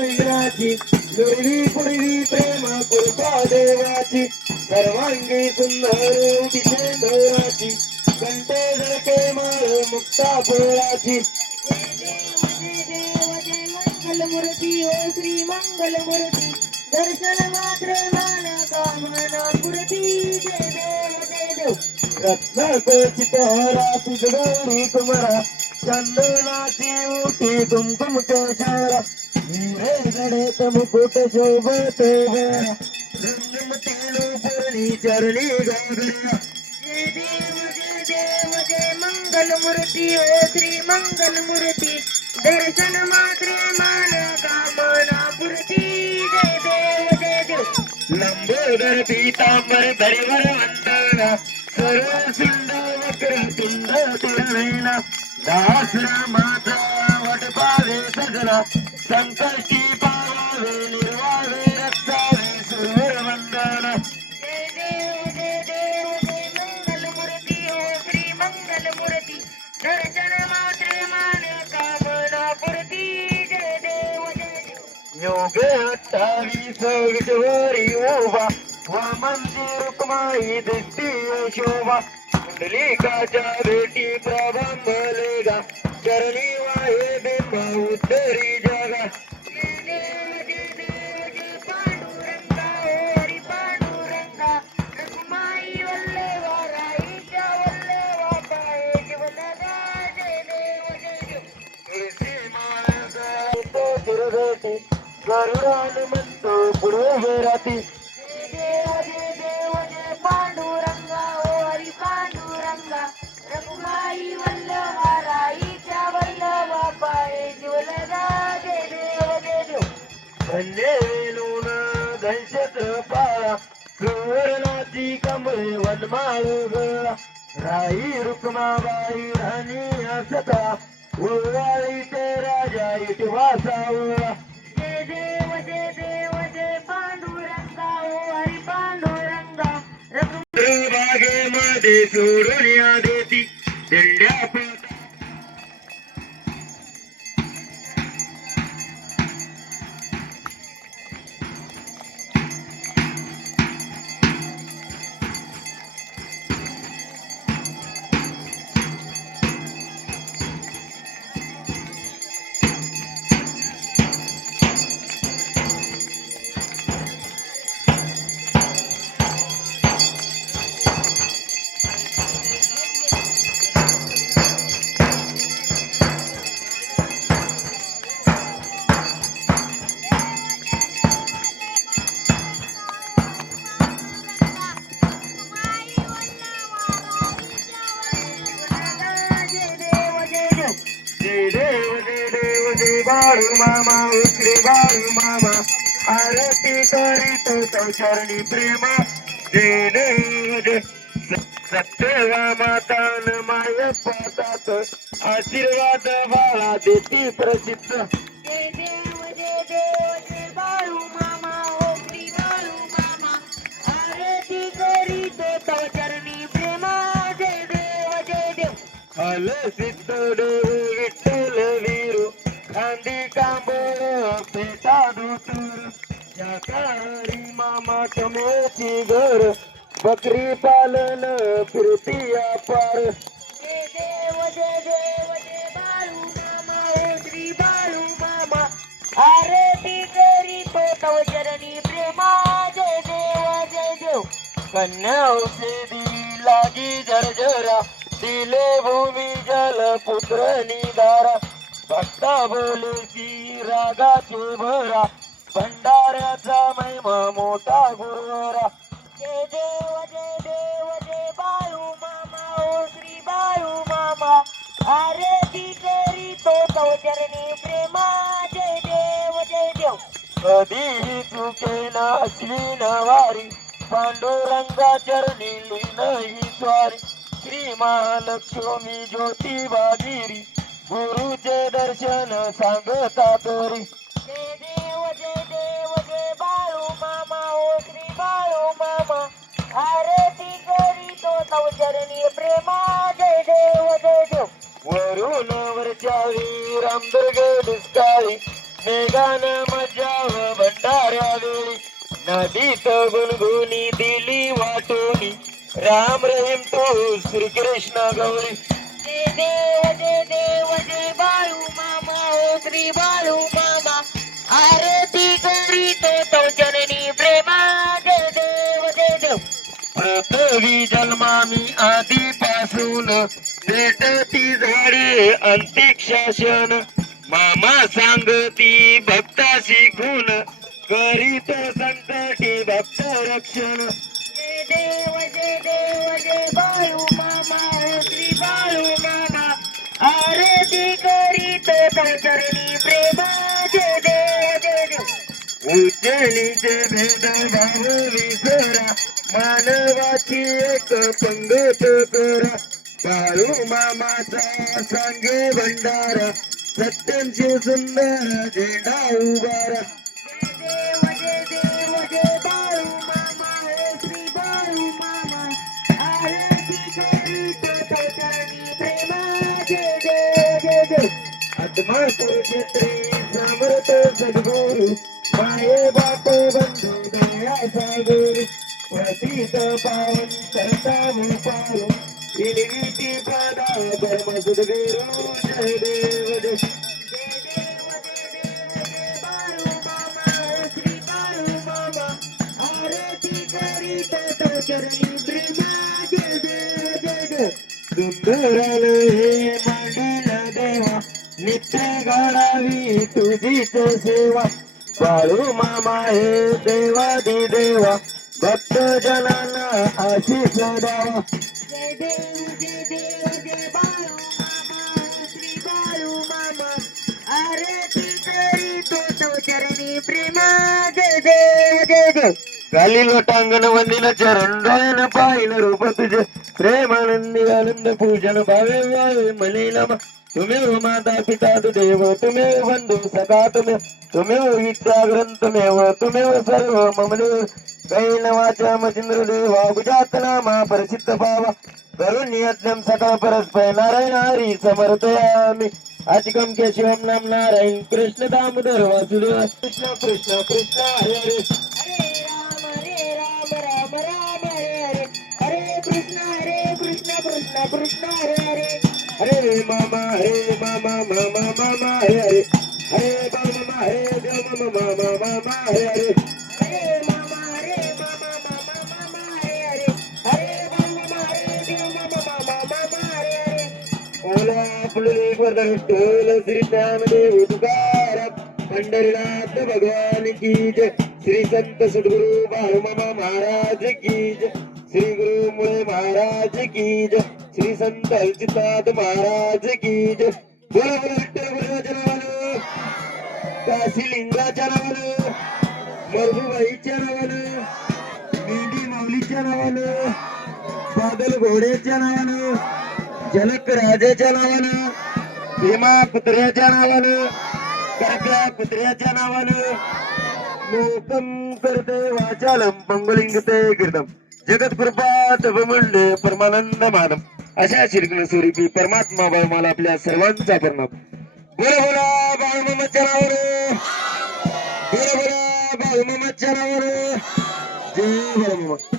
विघ्नाची दुर्वी पूर्वी प्रेम कृपा देवाची. सर्वांगी सुंदर कंठे झळके माळ मुक्ता फुलाची मंगलमूर्ती ओ श्री मंगलमूर्ती. दर्शन मात्र मान कामना पुरती. जय देव जय देव. रत्नकोचित हराती गौरी कुमारा. चंदनाची उठी कुमकुम केशरा हिरे गडेत मुकुट शोभत पूर्णी चरणी गागरा. जय देव जय देव जय मंगलमूर्ती ओ श्री मंगलमूर्ती दर्शन मात्रे मान कामना जय देव जय देव. लंबोदर पीतांबर धरिवर वंदना. सर्व सुंदर वक्र तुंड तिरवेना दास रामाचा वट पावे सजला संकष्टी पावावे निर्वावे रक्षावे सुरवर वंदना. जय देव जय देव जय मंगलमूर्ती ओ श्री मंगलमूर्ती दर्शन मात्रे मान कामना पुरती जय देव जय देव. योग अठ्ठावीस विषवरी उभा वामनची रुक्माई दिसती शोभा कुंडलिकाच्या भेटी प्रबंधलेगा चरणी वाहे बिंब उत्तरी जगा. जय देव जय देव. धन्य वेलून घनक्षेत्र पाळा. सुवर्णाची कमळे वनमाळ गळा राई रुक्माबाई राणी असता. उवाळी ते राजा इटवासा उळा जय देव बाळू मामा श्री बाळू मामा आरती करीतो तो चरणी प्रेमा. सत्यवा मातान माय पातात. आशीर्वाद बाळा देती प्रसिद्ध. सिद्ध देव विठ्ठल वीरू. खांदी कांबळ पेटा धुतूर काळी मामा कमेची घर. बकरी पालन फिरती अपार जय देव जय देव जय बाळू मामा ओ बाळू मामा. आरती करीतो तव चरणी प्रेमा. जय देव जय देव. कन्या औषधी लागी जर्जरा. दिले भूमी जल पुत्र निदारा भक्ता बोलेची रागाचे भरा भंडाऱ्याचा महिमा मोठा गुरुवरा. जय देव जय देव जय बाळू मामा ओ श्री बाळू मामा. आरती करी तो चरणी प्रेमा. जय देव जय देव. कधीही चुकेना असली नवारी पांडुरंगा चरणी लीन ही स्वारी. श्री महालक्ष्मी ज्योती बागिरी गुरुचे दर्शन सांगता तरी. जय देव जय देव जय बाळू मामा ओ श्री बाळू मामा. आरती तव चरणी प्रेमा. जय देव जय देव. वरून वरच्या रामदुर्गे दुष्काळी मेघान मजाव भंडाऱ्या वेळी. नदीत गुणगुणी दिली वाटोनी राम रहीम तू श्रीकृष्ण गौरी. जय देव देव बाळू मामा ओ श्री बाळू मामा. आरती करीत तो जननी प्रेमा. जय देव जय देव पृथ्वी जन्मामी आधीपासून भेटती झाडे अंतिक्षासन मामा सांगती भक्ता शिकून करीत संकटी भक्त रक्षण. देव जय देव जय बाळू मामा श्री बाळू मामा आरती करीत तो चरणी प्रेमा जय देव जय देव उज्जलीचे भेद भाऊ विसरा मानवाची एक पंगत करा बाळू मामाचा सांगे भंडारा सत्यम शिव सुंदर झेंडा उभारा कुरुक्षेत्री समर्थ सद्गुरु माये बाप बंधू दया सागुरु प्रतीत पावन करता पावन निर्मिती पदा धर्म सद्गुरु जय देव सुंदराल हे मांडील देवा नित्य गाडावी तुझीच सेवा. बाळू मामा हे देवादी देवा भक्त जनांना आशीष द्यावा. जय देव जय देव जय बाळू मामा श्री बाळू मामा. आरती तो चरणी प्रेमा. जय देव जय देव. गाली लोटांगण वंदिन चरण डोळ्यान पाहिलं रूप तुझे प्रेमानंदी आनंद पूजन भावे वावे मने नम तुम्हेव माता पिता तु देव तुम्हेव बंधू सखा तुम्हेव तुम्हेव विद्या ग्रंथमेव तुम्हेव सर्व मम देव कैल वाचा मचिंद्र देवा गुजात नामा प्रसिद्ध भावा करुण्यज्ञम सकाळ परस्पर नारायण हरी समर्थयामी अचिकम केशवम नाम नारायण कृष्ण दामोदर वासुदेव कृष्ण कृष्ण कृष्ण हरे हरे मामा हरे मामा मामा मामा हरे हरे हरे मामा हरे मामा मामा मामा हरे हरे हरे देव मामा मामा हरे हरे श्री तुकाराम. पंढरीनाथ भगवान की जय. श्री संत सद्गुरु महाराज की जय. श्री गुरु मुळे महाराज की जय. श्री संत अच्युताथ महाराज की जय बोला बोला विठ्ठल गुरुराजा नावानं काशी लिंगाच्या नावानं मरबूबाईच्या नावानं मेंढी माऊलीच्या नावानं बादल घोड्याच्या नावानं जनक राजाच्या नावानं भीमा कुत्र्याच्या नावानं करप्या कुत्र्याच्या नावानं लोकम करते वाचालम पंगलिंगते कीर्तम जगत कृपा तपमंडे परमानंद मानम अशा श्रीकृष्ण स्वरूपी परमात्मा मला आपल्या सर्वांचा परिणाम. बोला बोला बाळमामाच्यावर नावानं बोला बोला बाळमामाच्या जय बाळमामा.